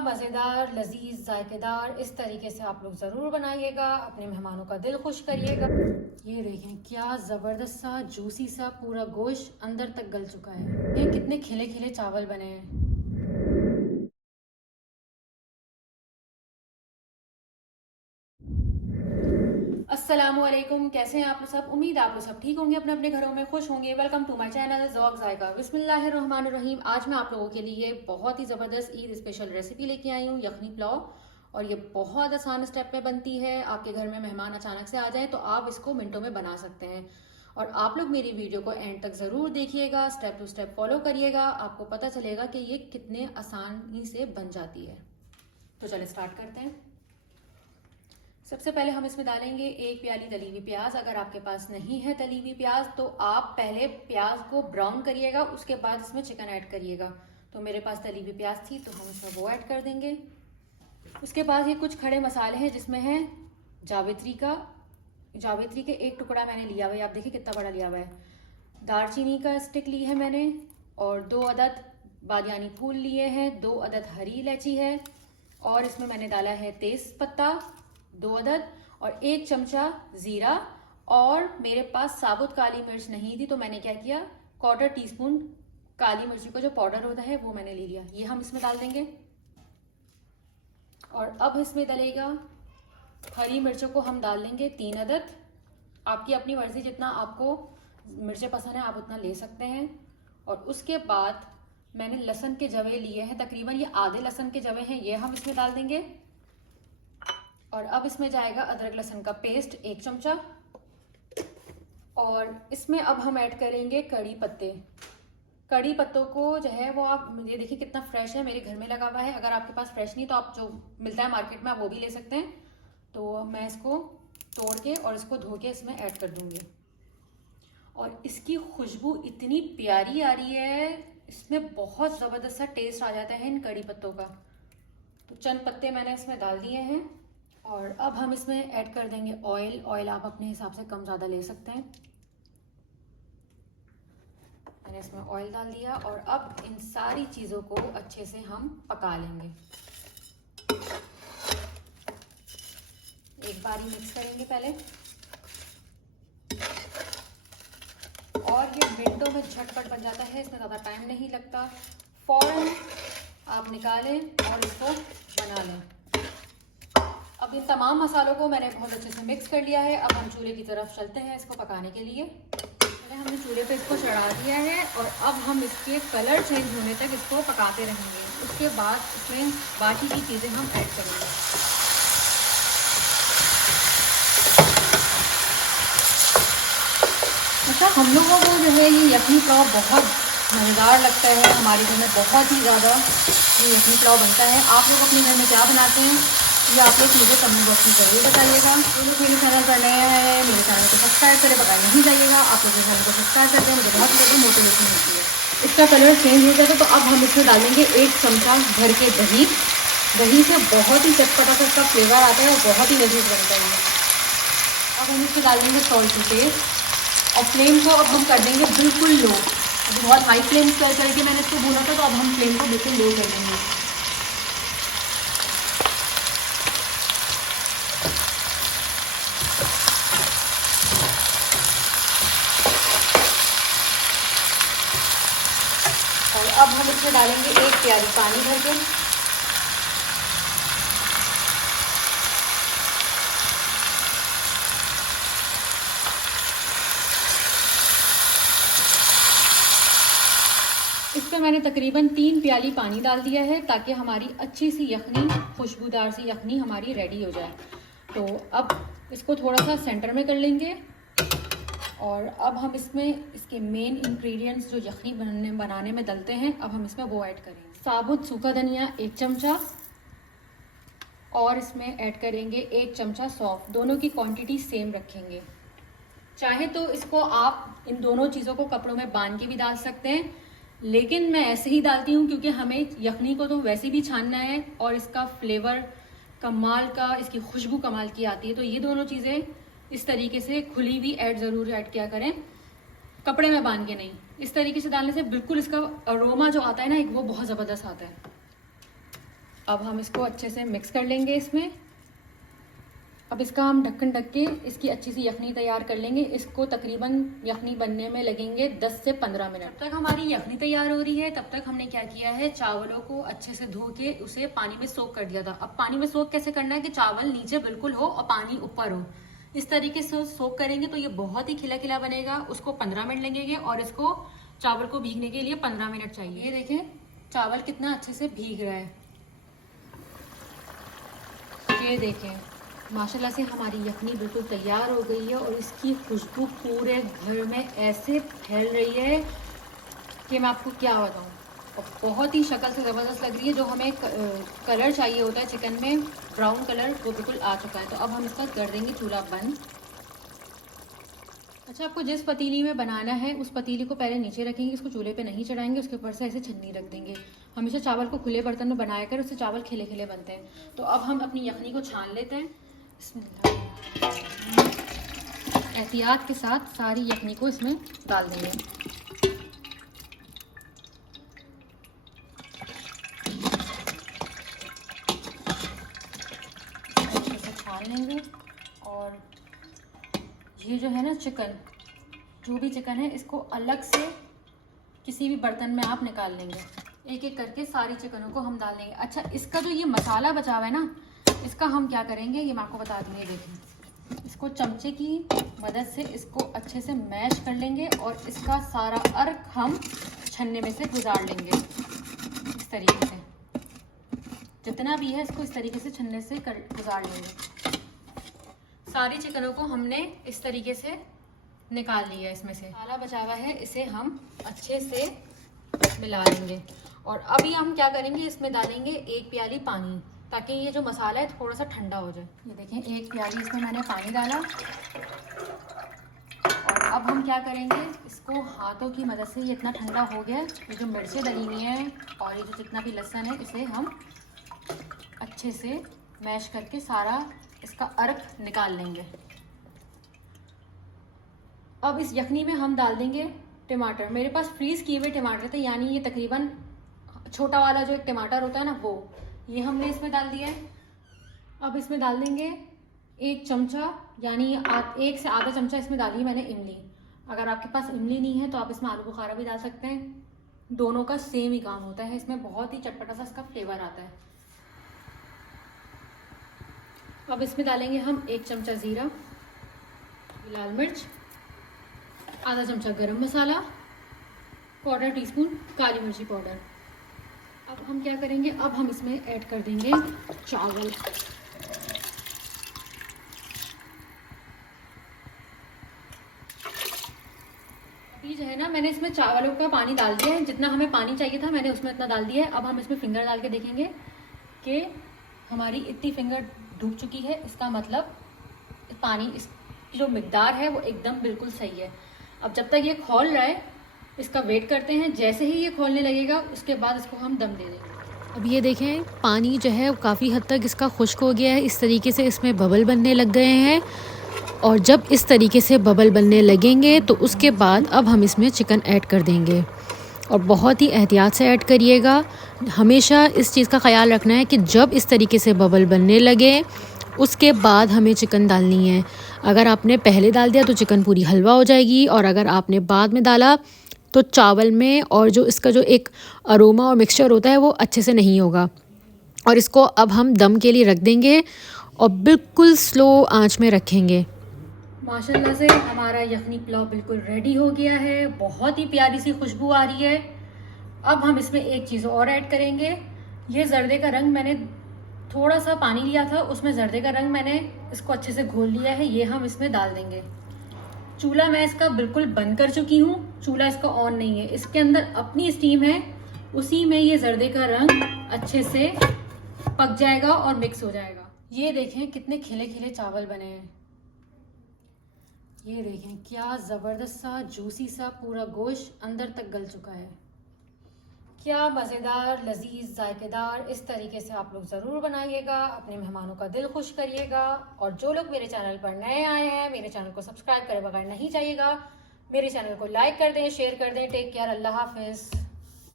मज़ेदार, लजीज, जायकेदार इस तरीके से आप लोग ज़रूर बनाइएगा, अपने मेहमानों का दिल खुश करिएगा। ये देखें क्या ज़बरदस्त सा जूसी सा पूरा गोश्त अंदर तक गल चुका है। ये कितने खिले खिले चावल बने हैं। अस्सलामुअलैकुम, कैसे हैं आप लोग सब। उम्मीद है आप लोग सब ठीक होंगे, अपने अपने घरों में खुश होंगे। Welcome to my channel Zauq Zaika. बिस्मिल्लाहिर्रहमानिर्रहीम। आज मैं आप लोगों के लिए बहुत ही ज़बरदस्त ईद स्पेशल रेसिपी लेके आई हूँ, यखनी पुलाव। और ये बहुत आसान स्टेप में बनती है। आपके घर में मेहमान अचानक से आ जाए तो आप इसको मिनटों में बना सकते हैं। और आप लोग मेरी वीडियो को एंड तक ज़रूर देखिएगा, स्टेप टू स्टेप फॉलो करिएगा, आपको पता चलेगा कि ये कितने आसानी से बन जाती है। तो चलिए स्टार्ट करते हैं। सबसे पहले हम इसमें डालेंगे 1 प्याली तली हुई प्याज। अगर आपके पास नहीं है तली हुई प्याज तो आप पहले प्याज को ब्राउन करिएगा, उसके बाद इसमें चिकन ऐड करिएगा। तो मेरे पास तली हुई प्याज थी तो हम इसमें वो ऐड कर देंगे। उसके बाद ये कुछ खड़े मसाले हैं जिसमें है जावित्री के 1 टुकड़ा मैंने लिया हुआ है, आप देखिए कितना बड़ा लिया हुआ है। दालचीनी का स्टिक ली है मैंने, और 2 अदद बादियानी फूल लिए हैं, 2 अदद हरी इलायची है, और इसमें मैंने डाला है तेज पत्ता 2 अदद, और 1 चमचा जीरा। और मेरे पास साबुत काली मिर्च नहीं थी तो मैंने क्या किया, 1/4 टीस्पून काली मिर्ची का जो पाउडर होता है वो मैंने ले लिया। ये हम इसमें डाल देंगे। और अब इसमें डलेगा हरी मिर्चों को हम डाल लेंगे 3 अदद। आपकी अपनी मर्जी, जितना आपको मिर्चें पसंद है आप उतना ले सकते हैं। और उसके बाद मैंने लहसुन के जवे लिए हैं, तकरीबन ये आधे लहसुन के जवे हैं, ये हम इसमें डाल देंगे। और अब इसमें जाएगा अदरक लहसुन का पेस्ट 1 चमचा। और इसमें अब हम ऐड करेंगे कड़ी पत्ते। कड़ी पत्तों को जो है वो आप ये देखिए कितना फ्रेश है, मेरे घर में लगा हुआ है। अगर आपके पास फ्रेश नहीं तो आप जो मिलता है मार्केट में आप वो भी ले सकते हैं। तो मैं इसको तोड़ के और इसको धो के इसमें ऐड कर दूंगी। और इसकी खुशबू इतनी प्यारी आ रही है, इसमें बहुत ज़बरदस्त सा टेस्ट आ जाता है इन कड़ी पत्तों का। तो चंद पत्ते मैंने इसमें डाल दिए हैं। और अब हम इसमें ऐड कर देंगे ऑयल आप अपने हिसाब से कम ज़्यादा ले सकते हैं। मैंने इसमें ऑयल डाल दिया और अब इन सारी चीज़ों को अच्छे से हम पका लेंगे। एक बारी मिक्स करेंगे पहले, और ये मिनटों में झटपट बन जाता है, इसमें ज़्यादा टाइम नहीं लगता। फौरन आप निकालें और इसको बना लें। अब इन तमाम मसालों को मैंने बहुत अच्छे से मिक्स कर लिया है। अब हम चूल्हे की तरफ चलते हैं इसको पकाने के लिए। हमने चूल्हे पे इसको चढ़ा दिया है और अब हम इसके कलर चेंज होने तक इसको पकाते रहेंगे। उसके बाद इसमें बाकी की चीज़ें हम ऐड करेंगे। अच्छा, हम लोगों को जो है ये यखनी पुलाव बहुत मज़ेदार लगता है। हमारे घर में बहुत ही ज़्यादा ये यखनी पुलाव बनता है। आप लोग अपने घर में क्या बनाते हैं ये आप लोग मुझे कमेंट बॉक्स में ज़रूर बताइएगा। जो लोग मेरे चैनल पर नए हैं मेरे चैनल को सब्सक्राइब करें, बगैर नहीं जाइएगा। आप लोग मेरे चैनल को सब्सक्राइब करते हैं, मुझे बहुत ज़्यादा मोटिवेशन मिलती है। इसका कलर चेंज हो जाता है तो अब हम इसमें डालेंगे 1 चमचा भर के दही। दही से बहुत ही चटपटा सा इसका फ्लेवर आता है और बहुत ही लजीज बनता है। अब हम इसमें डालेंगे सॉल्ट की पेस्ट, और फ्लेम को अब हम कर देंगे बिल्कुल लो। अभी बहुत हाई फ्लेम करके मैंने इसको भूना था, तो अब हम फ्लेम को बिल्कुल लो कर देंगे। और अब हम इसमें डालेंगे 1 प्याली पानी भर के। इसमें मैंने तकरीबन 3 प्याली पानी डाल दिया है ताकि हमारी अच्छी सी यखनी, खुशबूदार सी यखनी हमारी रेडी हो जाए। तो अब इसको थोड़ा सा सेंटर में कर लेंगे। और अब हम इसमें इसके मेन इंग्रेडिएंट्स जो यखनी बनाने में डलते हैं, अब हम इसमें वो ऐड करेंगे। साबुत सूखा धनिया 1 चमचा, और इसमें ऐड करेंगे 1 चमचा सौंफ। दोनों की क्वांटिटी सेम रखेंगे। चाहे तो इसको आप इन दोनों चीज़ों को कपड़ों में बांध के भी डाल सकते हैं, लेकिन मैं ऐसे ही डालती हूँ क्योंकि हमें यखनी को तो वैसे भी छानना है और इसका फ्लेवर कमाल का, इसकी खुशबू कमाल की आती है। तो ये दोनों चीज़ें इस तरीके से खुली हुई ज़रूर ऐड किया करें, कपड़े में बांध के नहीं। इस तरीके से डालने से बिल्कुल इसका अरोमा जो आता है ना एक, वो बहुत ज़बरदस्त आता है। अब हम इसको अच्छे से मिक्स कर लेंगे इसमें। अब इसका हम ढक्कन ढक के इसकी अच्छी सी यखनी तैयार कर लेंगे। इसको तकरीबन यखनी बनने में लगेंगे 10 से 15 मिनट। तब तक हमारी यखनी तैयार हो रही है, तब तक हमने क्या किया है, चावलों को अच्छे से धो के उसे पानी में सोक कर दिया था। अब पानी में सोक कैसे करना है कि चावल नीचे बिल्कुल हो और पानी ऊपर हो, इस तरीके से सोक करेंगे तो ये बहुत ही खिला खिला बनेगा। उसको 15 मिनट लगेंगे और इसको चावल को भीगने के लिए 15 मिनट चाहिए। ये देखें चावल कितना अच्छे से भीग रहा है। ये देखें माशाल्लाह से हमारी यखनी बिल्कुल तैयार हो गई है और इसकी खुशबू पूरे घर में ऐसे फैल रही है कि मैं आपको क्या बताऊं। और बहुत ही शक्ल से ज़बरदस्त लग रही है। जो हमें कलर चाहिए होता है चिकन में, ब्राउन कलर, वो बिल्कुल आ चुका है। तो अब हम इसका कर देंगे चूल्हा बंद। अच्छा, आपको जिस पतीली में बनाना है उस पतीली को पहले नीचे रखेंगे, इसको चूल्हे पे नहीं चढ़ाएंगे, उसके ऊपर से ऐसे छन्नी रख देंगे। हमेशा चावल को खुले बर्तन में बनाया कर, उससे चावल खिले खिले बनते हैं। तो अब हम अपनी यखनी को छान लेते हैं। एहतियात के साथ सारी यखनी को इसमें डाल देंगे। अच्छे से छान लेंगे। और ये जो है ना चिकन, जो भी चिकन है इसको अलग से किसी भी बर्तन में आप निकाल लेंगे। एक एक करके सारी चिकनों को हम डाल लेंगे। अच्छा, इसका जो ये मसाला बचा हुआ है ना, इसका हम क्या करेंगे ये मैं आपको बता दूँगी। देखिए, इसको चमचे की मदद से इसको अच्छे से मैश कर लेंगे और इसका सारा अर्क हम छन्ने में से गुजार लेंगे। इस तरीके से जितना भी है इसको इस तरीके से छन्ने से गुजार लेंगे। सारी चिकनों को हमने इस तरीके से निकाल लिया। इसमें से मसाला बचा हुआ है, इसे हम अच्छे से मिला लेंगे। और अभी हम क्या करेंगे, इसमें डालेंगे 1 प्याली पानी, ताकि ये जो मसाला है थोड़ा सा ठंडा हो जाए। ये देखें 1 प्याली इसमें मैंने पानी डाला। और अब हम क्या करेंगे, इसको हाथों की मदद से, ये इतना ठंडा हो गया, ये जो मिर्चें डली हुई हैं और ये जो जितना भी लहसुन है, इसे हम अच्छे से मैश करके सारा इसका अर्क निकाल लेंगे। अब इस यखनी में हम डाल देंगे टमाटर। मेरे पास फ्रीज़ किए हुए टमाटर थे, यानी ये तकरीबन छोटा वाला जो एक टमाटर होता है ना, वो ये हमने इसमें डाल दिया है। अब इसमें डाल देंगे 1 चमचा, यानी 1 से आधा चमचा इसमें डाली मैंने इमली। अगर आपके पास इमली नहीं है तो आप इसमें आलू बुखारा भी डाल सकते हैं, दोनों का सेम ही काम होता है। इसमें बहुत ही चटपटा सा इसका फ्लेवर आता है। अब इसमें डालेंगे हम 1 चमचा ज़ीरा, लाल मिर्च, आधा चमचा गरम मसाला, 1/4 टीस्पून काली मिर्ची पाउडर। अब हम क्या करेंगे, अब हम इसमें ऐड कर देंगे चावल। अभी जो है ना, मैंने इसमें चावलों का पानी डाल दिया है, जितना हमें पानी चाहिए था मैंने उसमें इतना डाल दिया है। अब हम इसमें फिंगर डाल के देखेंगे कि हमारी इतनी फिंगर डूब चुकी है, इसका मतलब पानी इस जो मिकदार है वो एकदम बिल्कुल सही है। अब जब तक ये खौल रहा है इसका वेट करते हैं। जैसे ही ये खोलने लगेगा उसके बाद इसको हम दम दे देंगे। अब ये देखें पानी जो है काफ़ी हद तक इसका खुश्क हो गया है। इस तरीके से इसमें बबल बनने लग गए हैं। और जब इस तरीके से बबल बनने लगेंगे तो उसके बाद अब हम इसमें चिकन ऐड कर देंगे। और बहुत ही एहतियात से ऐड करिएगा। हमेशा इस चीज़ का ख्याल रखना है कि जब इस तरीके से बबल बनने लगे उसके बाद हमें चिकन डालनी है। अगर आपने पहले डाल दिया तो चिकन पूरी हलवा हो जाएगी, और अगर आपने बाद में डाला तो चावल में और जो इसका जो एक अरोमा और मिक्सचर होता है वो अच्छे से नहीं होगा। और इसको अब हम दम के लिए रख देंगे और बिल्कुल स्लो आंच में रखेंगे। माशाल्लाह से हमारा यखनी पुलाव बिल्कुल रेडी हो गया है। बहुत ही प्यारी सी खुशबू आ रही है। अब हम इसमें एक चीज़ और ऐड करेंगे। ये जर्दे का रंग, मैंने थोड़ा सा पानी लिया था, उसमें जर्दे का रंग मैंने इसको अच्छे से घोल लिया है, ये हम इसमें डाल देंगे। चूल्हा मैं इसका बिल्कुल बंद कर चुकी हूँ, चूल्हा इसका ऑन नहीं है। इसके अंदर अपनी स्टीम है, उसी में ये जर्दे का रंग अच्छे से पक जाएगा और मिक्स हो जाएगा। ये देखें कितने खिले खिले चावल बने हैं। ये देखें क्या ज़बरदस्त सा जूसी सा पूरा गोश्त अंदर तक गल चुका है। क्या मज़ेदार, लजीज, जायकेदार। इस तरीके से आप लोग ज़रूर बनाइएगा, अपने मेहमानों का दिल खुश करिएगा। और जो लोग मेरे चैनल पर नए आए हैं, मेरे चैनल को सब्सक्राइब करे बगैर नहीं जाइएगा। मेरे चैनल को लाइक कर दें, शेयर कर दें। टेक केयर, अल्लाह हाफिज़।